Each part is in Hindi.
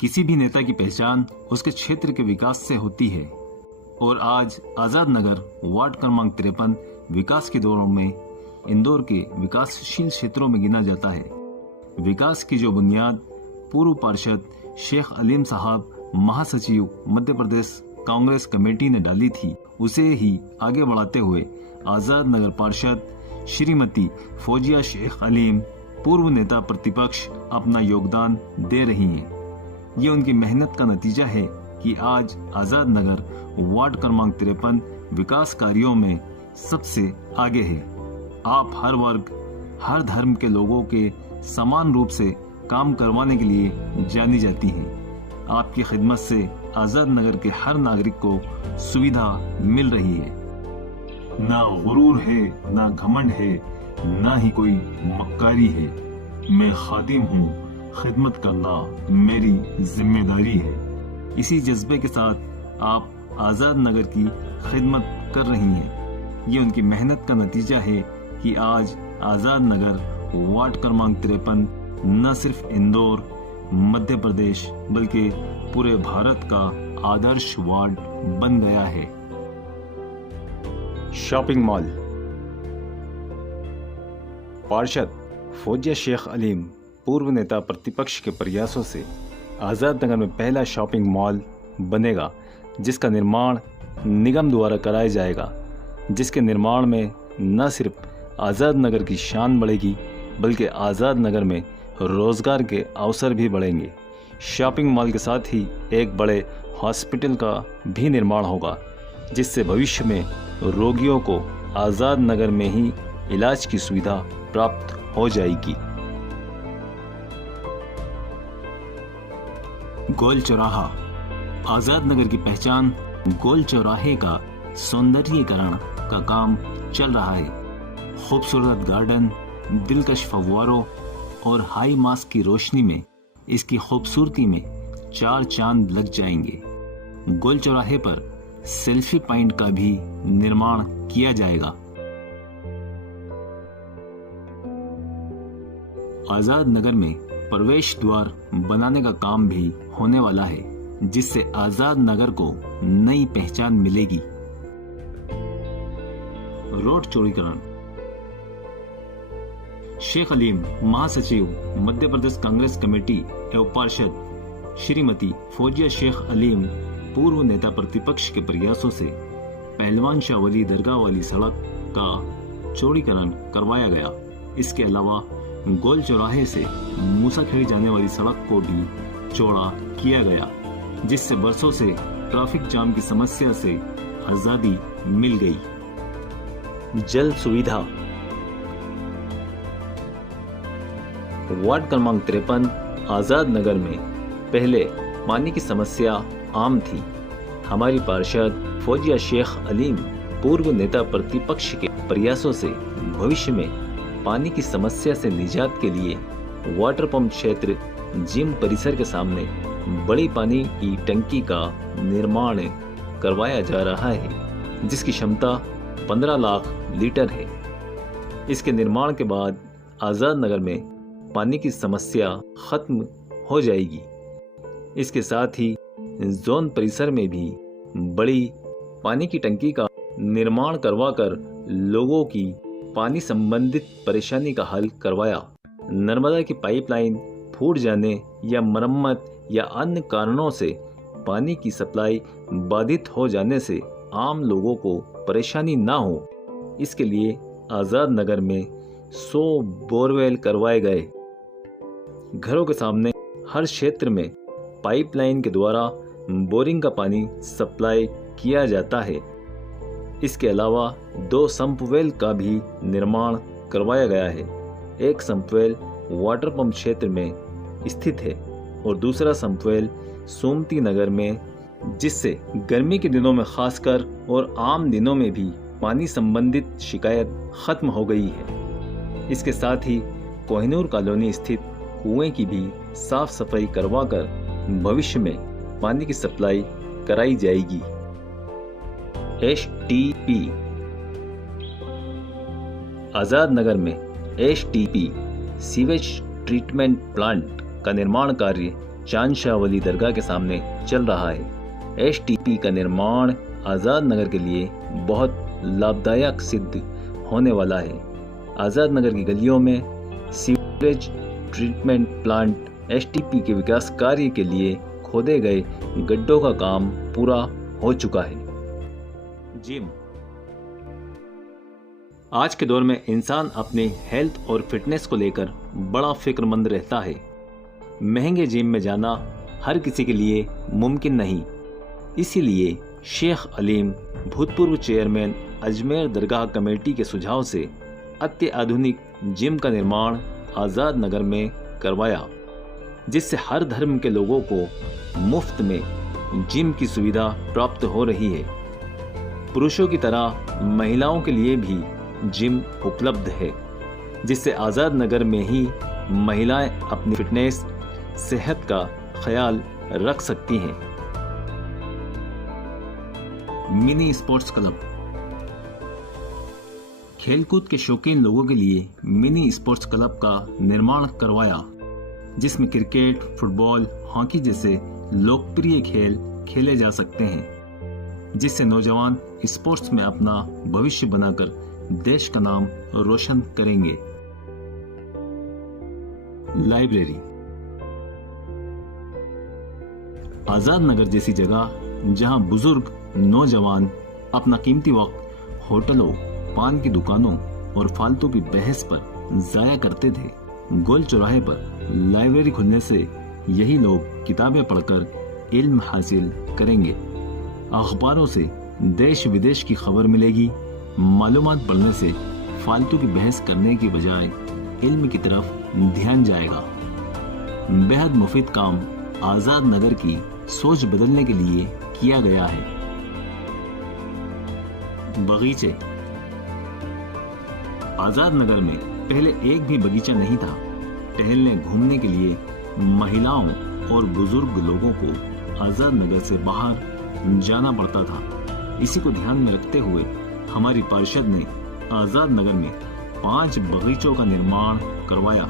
किसी भी नेता की पहचान उसके क्षेत्र के विकास से होती है और आज आजाद नगर वार्ड क्रमांक 53 विकास की दौड़ में इंदौर के विकासशील क्षेत्रों में गिना जाता है। विकास की जो बुनियाद पूर्व पार्षद शेख अलीम साहब महासचिव मध्य प्रदेश कांग्रेस कमेटी ने डाली थी, उसे ही आगे बढ़ाते हुए आजाद नगर पार्षद श्रीमती फौजिया शेख अलीम पूर्व नेता प्रतिपक्ष अपना योगदान दे रही हैं। ये उनकी मेहनत का नतीजा है कि आज आजाद नगर वार्ड क्रमांक 53 विकास कार्यों में सबसे आगे है। आप हर वर्ग हर धर्म के लोगों के समान रूप से काम करवाने के लिए जानी जाती हैं। आपकी खिदमत से आजाद नगर के हर नागरिक को सुविधा मिल रही है। ना गुरूर है, ना घमंड है, ना ही कोई मक्कारी है। मैं खादिम हूँ, खिदमत करना मेरी जिम्मेदारी है। इसी जज्बे के साथ आप आजाद नगर की खिदमत कर रही हैं। ये उनकी मेहनत का नतीजा है कि आज आजाद नगर वार्ड क्रमांक 53 न सिर्फ इंदौर मध्य प्रदेश बल्कि पूरे भारत का आदर्श वार्ड बन गया है। Shopping mall. पार्षद फौजिया शेख अलीम पूर्व नेता प्रतिपक्ष के प्रयासों से आजाद नगर में पहला शॉपिंग मॉल बनेगा, जिसका निर्माण निगम द्वारा कराया जाएगा, जिसके निर्माण में न सिर्फ आजाद नगर की शान बढ़ेगी बल्कि आजाद नगर में रोजगार के अवसर भी बढ़ेंगे। शॉपिंग मॉल के साथ ही एक बड़े हॉस्पिटल का भी निर्माण होगा, जिससे भविष्य में रोगियों को आजाद नगर में ही इलाज की सुविधा प्राप्त हो जाएगी। गोल चौराहा। आजाद नगर की पहचान गोल चौराहे का सौंदर्यीकरण का काम चल रहा है। खूबसूरत गार्डन, दिलकश फव्वारों और हाई मास्क की रोशनी में इसकी खूबसूरती में 4 चांद लग जाएंगे। गोल चौराहे पर सेल्फी पॉइंट का भी निर्माण किया जाएगा। आजाद नगर में प्रवेश द्वार बनाने का काम भी होने वाला है, जिससे आजाद नगर को नई पहचान मिलेगी। रोड चौड़ीकरण। शेख अलीम महासचिव मध्य प्रदेश कांग्रेस कमेटी एवं पार्षद श्रीमती फौजिया शेख अलीम पूर्व नेता प्रतिपक्ष के प्रयासों से पहलवान शाह वली दरगाह वाली सड़क का चौड़ीकरण करवाया गया। इसके अलावा गोल चौराहे से मूसाखेड़ी जाने वाली सड़क को भी चौड़ा किया गया, जिससे बरसों से ट्रैफिक जाम की समस्या से आजादी मिल गई। जल सुविधा। वार्ड क्रमांक 53 आजाद नगर में पहले पानी की समस्या आम थी। हमारी पार्षद फौजिया शेख अलीम पूर्व नेता प्रतिपक्ष के प्रयासों से भविष्य में पानी की समस्या से निजात के लिए वाटर पंप क्षेत्र जिम परिसर के सामने बड़ी पानी की टंकी का निर्माण करवाया जा रहा है, जिसकी क्षमता 15 लाख लीटर है। इसके निर्माण के बाद आजाद नगर में पानी की समस्या खत्म हो जाएगी। इसके साथ ही जोन परिसर में भी बड़ी पानी की टंकी का निर्माण करवाकर लोगों की पानी संबंधित परेशानी का हल करवाया। नर्मदा की पाइपलाइन फूट जाने या मरम्मत या अन्य कारणों से पानी की सप्लाई बाधित हो जाने से आम लोगों को परेशानी ना हो, इसके लिए आजाद नगर में 100 बोरवेल करवाए गए। घरों के सामने हर क्षेत्र में पाइपलाइन के द्वारा बोरिंग का पानी सप्लाई किया जाता है। इसके अलावा 2 संपवेल का भी निर्माण करवाया गया है। एक संपवेल वाटर पंप क्षेत्र में स्थित है और दूसरा संपवेल सोमती नगर में, जिससे गर्मी के दिनों में खासकर और आम दिनों में भी पानी संबंधित शिकायत खत्म हो गई है। इसके साथ ही कोहिनूर कॉलोनी स्थित कुएं की भी साफ सफाई करवाकर भविष्य में पानी की सप्लाई कराई जाएगी। HTP। आजाद नगर में HTP सीवेज ट्रीटमेंट प्लांट का निर्माण कार्य चांद शाह वली दरगाह के सामने चल रहा है। एसटीपी का निर्माण आज़ाद नगर के लिए बहुत लाभदायक सिद्ध होने वाला है। आज़ाद नगर की गलियों में सीवरेज ट्रीटमेंट प्लांट, एसटीपी के विकास कार्य के लिए खोदे गए गड्ढों का काम पूरा हो चुका है। जिम। आज के दौर में इंसान अपनी हेल्थ और फिटनेस को लेकर बड़ा फिक्रमंद रहता है। महंगे जिम में जाना हर किसी के लिए मुमकिन नहीं। इसीलिए शेख अलीम, भूतपूर्व चेयरमैन अजमेर दरगाह कमेटी के सुझाव से अत्याधुनिक जिम का निर्माण आज़ाद नगर में करवाया, जिससे हर धर्म के लोगों को मुफ्त में जिम की सुविधा प्राप्त हो रही है। पुरुषों की तरह महिलाओं के लिए भी जिम उपलब्ध है, जिससे आज़ाद नगर में ही महिलाएं अपनी फिटनेस, सेहत का ख्याल रख सकती हैं। Mini sports club. खेलकूद के शौकीन लोगों के लिए मिनी स्पोर्ट्स क्लब का निर्माण करवाया, जिसमें क्रिकेट, फुटबॉल, हॉकी जैसे लोकप्रिय खेल खेले जा सकते हैं, जिससे नौजवान स्पोर्ट्स में अपना भविष्य बनाकर देश का नाम रोशन करेंगे। लाइब्रेरी। आज़ाद नगर जैसी जगह जहां बुजुर्ग नौजवान अपना कीमती वक्त होटलों, पान की दुकानों और फालतू की बहस पर जाया करते थे, गोल चौराहे पर लाइब्रेरी खुलने से यही लोग किताबें पढ़कर इल्म हासिल करेंगे। अखबारों से देश विदेश की खबर मिलेगी। मालूमात पढ़ने से फालतू की बहस करने की बजाय इल्म की तरफ ध्यान जाएगा। बेहद मुफीद काम आज़ाद नगर की सोच बदलने के लिए किया गया है। बगीचे। आज़ाद नगर में पहले एक भी बगीचा नहीं था। टहलने घूमने के लिए महिलाओं और बुजुर्ग लोगों को आज़ाद नगर से बाहर जाना पड़ता था। इसी को ध्यान में रखते हुए हमारी पार्षद ने आज़ाद नगर में 5 बगीचों का निर्माण करवाया,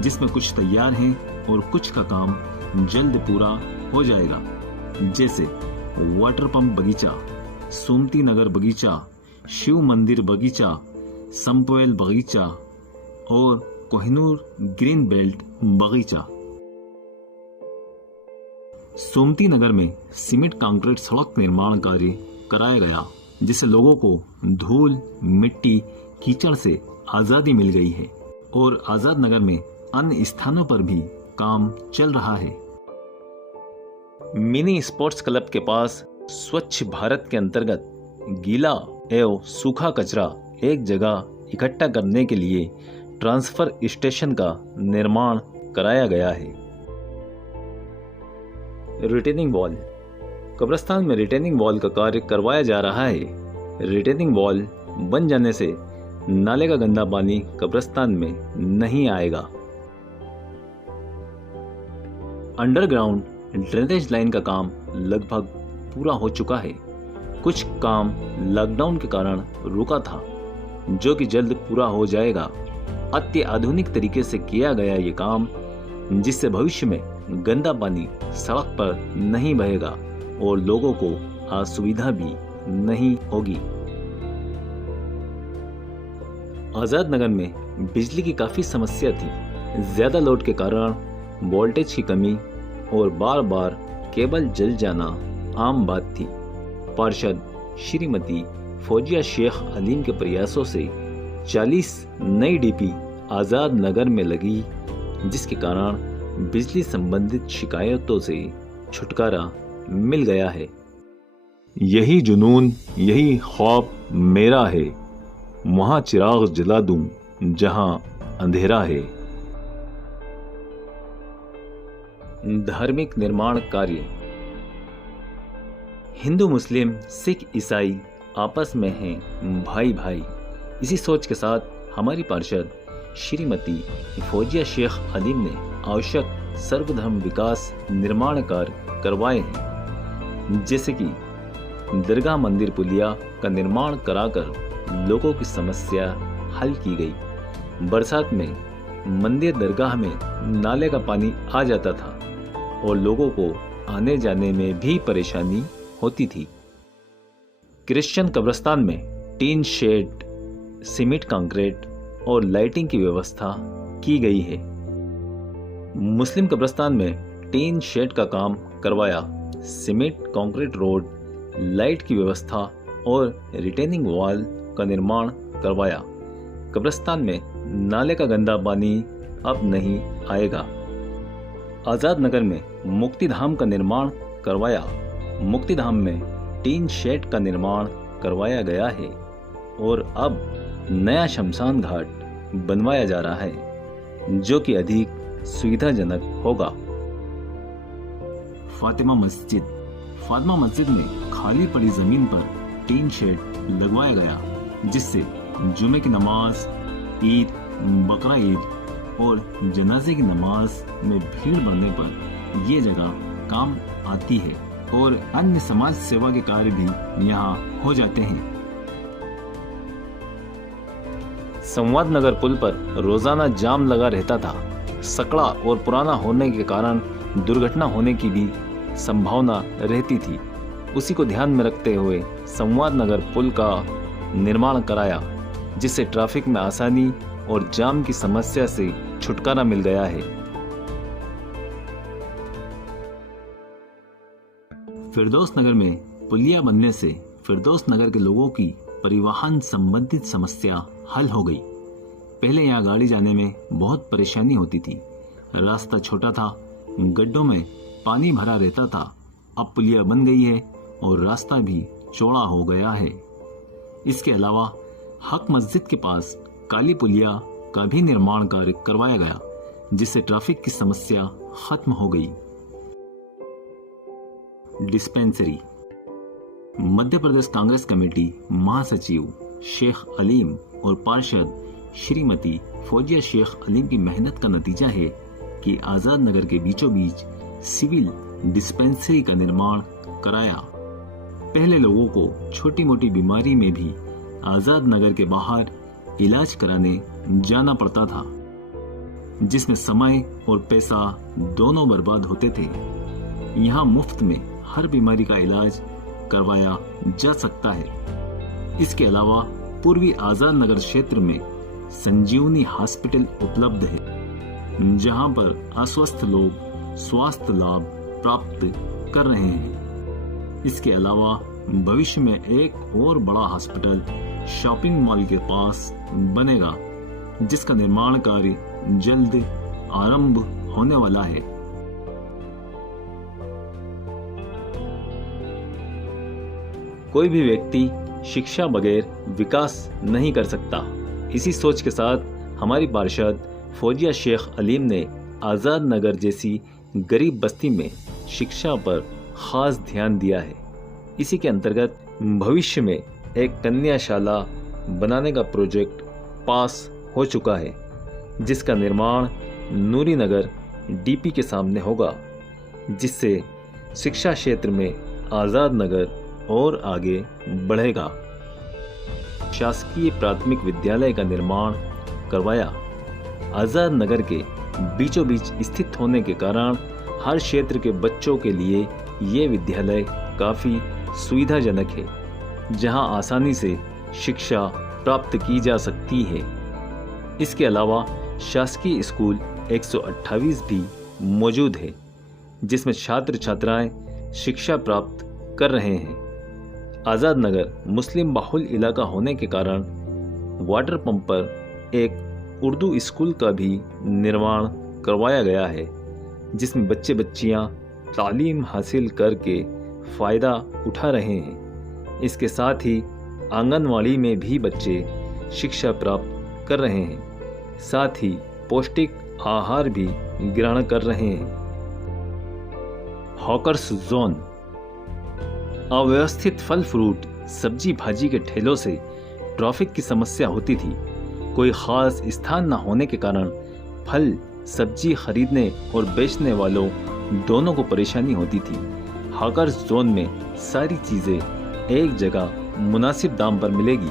जिसमें कुछ तैयार हैं और कुछ का काम जल्द पूरा हो जाएगा, जैसे वाटर पंप बगीचा, सुमती नगर बगीचा, शिव मंदिर बगीचा, संपवेल बगीचा और कोहिनूर ग्रीन बेल्ट बगीचा। सुमती नगर में सीमेंट कंक्रीट सड़क निर्माण कार्य कराया गया, जिससे लोगों को धूल, मिट्टी, कीचड़ से आजादी मिल गई है और आज़ाद नगर में अन्य स्थानों पर भी काम चल रहा है। मिनी स्पोर्ट्स क्लब के पास स्वच्छ भारत के अंतर्गत गीला एवं सूखा कचरा एक जगह इकट्ठा करने के लिए ट्रांसफर स्टेशन का निर्माण कराया गया है। Retaining wall. कब्रिस्तान में रिटेनिंग वॉल का कार्य करवाया जा रहा है। रिटेनिंग वॉल बन जाने से नाले का गंदा पानी कब्रिस्तान में नहीं आएगा। अंडरग्राउंड ड्रेनेज लाइन का काम लगभग पूरा हो चुका है। कुछ काम लॉकडाउन के कारण रुका था, जो कि जल्द पूरा हो जाएगा। अत्याधुनिक तरीके से किया गया ये काम, जिससे भविष्य में गंदा पानी सड़क पर नहीं बहेगा और लोगों को असुविधा भी नहीं होगी। आज़ाद नगर में बिजली की काफी समस्या थी। ज्यादा लोड के कारण वोल्टेज की कमी और बार बार केबल जल जाना आम बात थी। पार्षद श्रीमती फौजिया शेख अलीम के प्रयासों से 40 नई डीपी आज़ाद नगर में लगी, जिसके कारण बिजली संबंधित शिकायतों से छुटकारा मिल गया है। यही जुनून, यही ख्वाब मेरा है, वहां चिराग जला दूं जहां अंधेरा है। धार्मिक निर्माण कार्य। हिंदू, मुस्लिम, सिख, ईसाई आपस में हैं भाई भाई। इसी सोच के साथ हमारी पार्षद श्रीमती फौजिया शेख अलीम ने आवश्यक सर्वधर्म विकास निर्माण कार्य करवाए हैं, जैसे कि दरगाह मंदिर पुलिया का निर्माण कराकर लोगों की समस्या हल की गई। बरसात में मंदिर दरगाह में नाले का पानी आ जाता था, और लोगों को आने जाने में भी परेशानी होती थी। क्रिश्चियन कब्रिस्तान में टीन शेड, सीमेंट कंक्रीट और लाइटिंग की व्यवस्था की गई है। मुस्लिम कब्रिस्तान में टीन शेड का काम करवाया, सीमेंट कंक्रीट रोड, लाइट की व्यवस्था और रिटेनिंग वॉल का निर्माण करवाया। कब्रिस्तान में नाले का गंदा पानी अब नहीं आएगा। आज़ाद नगर में मुक्तिधाम का निर्माण करवाया। मुक्तिधाम में टीन शेड का निर्माण करवाया गया है और अब नया शमशान घाट बनवाया जा रहा है जो कि अधिक सुविधाजनक होगा। फातिमा मस्जिद में खाली पड़ी जमीन पर टीन शेड लगवाया गया, जिससे जुमे की नमाज, ईद, बकरा ईद और जनाजे की नमाज में भीड़ बढ़ने पर ये जगह काम आती है और अन्य समाज सेवा के कार्य भी यहाँ हो जाते हैं। संवाद नगर पुल पर रोजाना जाम लगा रहता था। सकड़ा और पुराना होने के कारण दुर्घटना होने की भी संभावना रहती थी। उसी को ध्यान में रखते हुए संवाद नगर पुल का निर्माण कराया, जिससे ट्रैफिक में आसानी और जाम की समस्या से छुटकारा मिल गया है। फिरदौस नगर में पुलिया बनने से फिरदौस नगर के लोगों की परिवहन संबंधित समस्या हल हो गई। पहले यहाँ गाड़ी जाने में बहुत परेशानी होती थी। रास्ता छोटा था, गड्ढों में पानी भरा रहता था। अब पुलिया बन गई है और रास्ता भी चौड़ा हो गया है। इसके अलावा हक मस्जिद के पास काली पुलिया का भी निर्माण कार्य करवाया गया, जिससे ट्रैफिक की समस्या खत्म हो गई। डिस्पेंसरी। मध्य प्रदेश कांग्रेस कमेटी महासचिव शेख अलीम और पार्षद श्रीमती फौजिया शेख अलीम की मेहनत का नतीजा है कि आजाद नगर के बीचों बीच सिविल डिस्पेंसरी का निर्माण कराया। पहले लोगों को छोटी मोटी बीमारी में भी आजाद नगर के बाहर इलाज कराने जाना पड़ता था, जिसमें समय और पैसा दोनों बर्बाद होते थे। यहाँ मुफ्त में हर बीमारी का इलाज करवाया जा सकता है। इसके अलावा पूर्वी आजाद नगर क्षेत्र में संजीवनी हॉस्पिटल उपलब्ध है, जहां पर अस्वस्थ लोग स्वास्थ्य लाभ प्राप्त कर रहे हैं। इसके अलावा भविष्य में एक और बड़ा हॉस्पिटल शॉपिंग मॉल के पास बनेगा, जिसका निर्माण कार्य जल्द आरंभ होने वाला है। कोई भी व्यक्ति शिक्षा बगैर विकास नहीं कर सकता। इसी सोच के साथ हमारी पार्षद फौजिया शेख अलीम ने आज़ाद नगर जैसी गरीब बस्ती में शिक्षा पर खास ध्यान दिया है। इसी के अंतर्गत भविष्य में एक कन्याशाला बनाने का प्रोजेक्ट पास हो चुका है, जिसका निर्माण नूरी नगर डीपी के सामने होगा, जिससे शिक्षा क्षेत्र में आज़ाद नगर और आगे बढ़ेगा। शासकीय प्राथमिक विद्यालय का निर्माण करवाया। आज़ाद नगर के बीचों बीच स्थित होने के कारण हर क्षेत्र के बच्चों के लिए ये विद्यालय काफ़ी सुविधाजनक है, जहां आसानी से शिक्षा प्राप्त की जा सकती है। इसके अलावा शासकीय स्कूल 128 भी मौजूद है, जिसमें छात्र छात्राएं शिक्षा प्राप्त कर रहे हैं। आज़ाद नगर मुस्लिम बहुल इलाका होने के कारण वाटर पंप पर एक उर्दू स्कूल का भी निर्माण करवाया गया है, जिसमें बच्चे बच्चियां तालीम हासिल करके फ़ायदा उठा रहे हैं। इसके साथ ही आंगनवाड़ी में भी बच्चे शिक्षा प्राप्त कर रहे हैं, साथ ही पौष्टिक आहार भी ग्रहण कर रहे हैं। Hawkers zone. अव्यवस्थित फल फ्रूट सब्जी भाजी के ठेलों से ट्रैफिक की समस्या होती थी। कोई खास स्थान न होने के कारण फल सब्जी खरीदने और बेचने वालों दोनों को परेशानी होती थी। हॉकर्स जोन में सारी चीज़ें एक जगह मुनासिब दाम पर मिलेगी,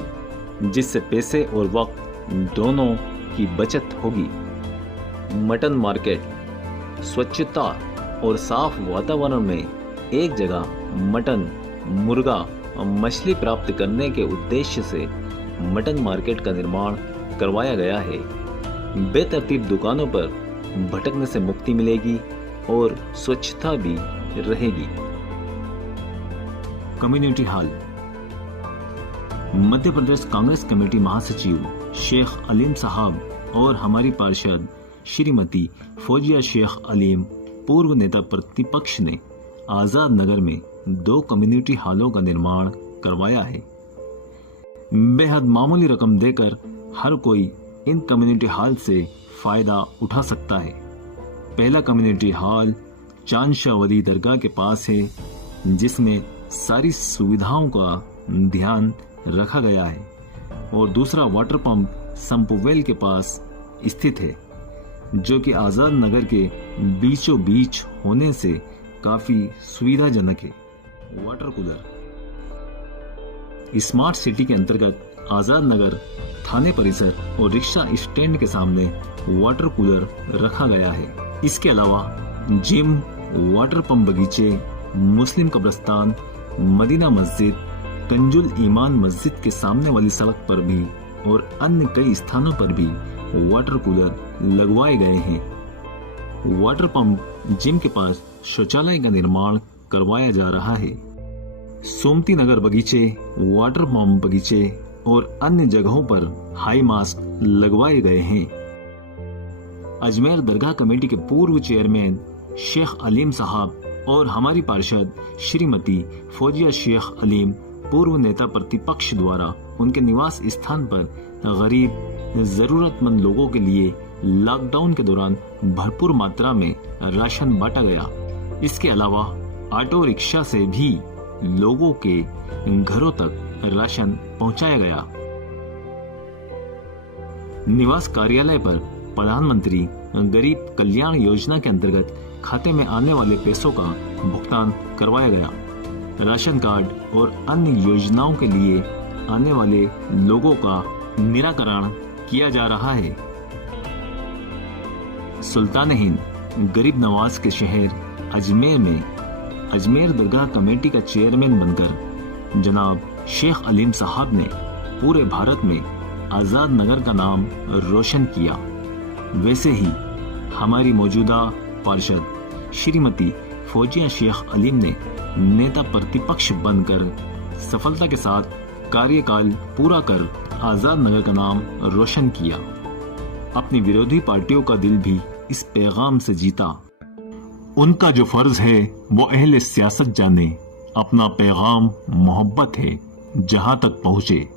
जिससे पैसे और वक्त दोनों की बचत होगी। Mutton market. स्वच्छता और साफ वातावरण में एक जगह मटन, मुर्गा और मछली प्राप्त करने के उद्देश्य से मटन मार्केट का निर्माण करवाया गया है। बेतरतीब दुकानों पर भटकने से मुक्ति मिलेगी और स्वच्छता भी रहेगी। Community hall. Madhya Pradesh Congress committee महासचिव शेख अलीम साहब और हमारी पार्षद श्रीमती फौजिया शेख अलीम पूर्व नेता प्रतिपक्ष ने आजाद नगर में 2 कम्युनिटी हॉलों का निर्माण करवाया है। बेहद मामूली रकम देकर हर कोई इन कम्युनिटी हॉल से फायदा उठा सकता है। पहला कम्युनिटी हॉल चांदशावली दरगाह के पास है, जिसमें सारी सुविधाओं का ध्यान रखा गया है, और दूसरा वाटर पंप संपुवेल के पास स्थित है, जो कि आजाद नगर के बीचों बीच होने से काफी सुविधाजनक है। Water cooler. स्मार्ट सिटी के अंतर्गत आजाद नगर थाने परिसर और रिक्शा स्टैंड के सामने वाटर कूलर रखा गया है। इसके अलावा जिम, वाटर पंप बगीचे, मुस्लिम कब्रिस्तान, मदीना मस्जिद, तंजुल ईमान मस्जिद के सामने वाली सड़क पर भी और अन्य कई स्थानों पर भी वाटर कूलर लगवाए गए हैं। वाटर पंप जिम के पास शौचालय का निर्माण करवाया जा रहा है। सोमती नगर बगीचे, वाटर पंप बगीचे और अन्य जगहों पर हाई मास्क लगवाए गए हैं। अजमेर दरगाह कमेटी के पूर्व चेयरमैन शेख अलीम साहब और हमारी पार्षद श्रीमती फौजिया शेख अलीम पूर्व नेता प्रतिपक्ष द्वारा उनके निवास स्थान पर गरीब जरूरतमंद लोगों के लिए लॉकडाउन के दौरान भरपूर मात्रा में राशन बांटा गया। इसके अलावा ऑटो रिक्शा से भी लोगों के घरों तक राशन पहुंचाया गया। निवास कार्यालय पर प्रधानमंत्री गरीब कल्याण योजना के अंतर्गत खाते में आने वाले पैसों का भुगतान करवाया गया। राशन कार्ड और अन्य योजनाओं के लिए आने वाले लोगों का निराकरण किया जा रहा है। सुल्तान हिंद गरीब नवाज के शहर अजमेर में अजमेर दरगाह कमेटी का चेयरमैन बनकर जनाब शेख अलीम साहब ने पूरे भारत में आजाद नगर का नाम रोशन किया। वैसे ही हमारी मौजूदा पार्षद श्रीमती फौजिया शेख अलीम ने नेता प्रतिपक्ष बनकर सफलता के साथ कार्यकाल पूरा कर आजाद नगर का नाम रोशन किया। अपनी विरोधी पार्टियों का दिल भी इस पैगाम से जीता। उनका जो फर्ज है वो अहले सियासत जाने, अपना पैगाम मोहब्बत है जहां तक पहुंचे।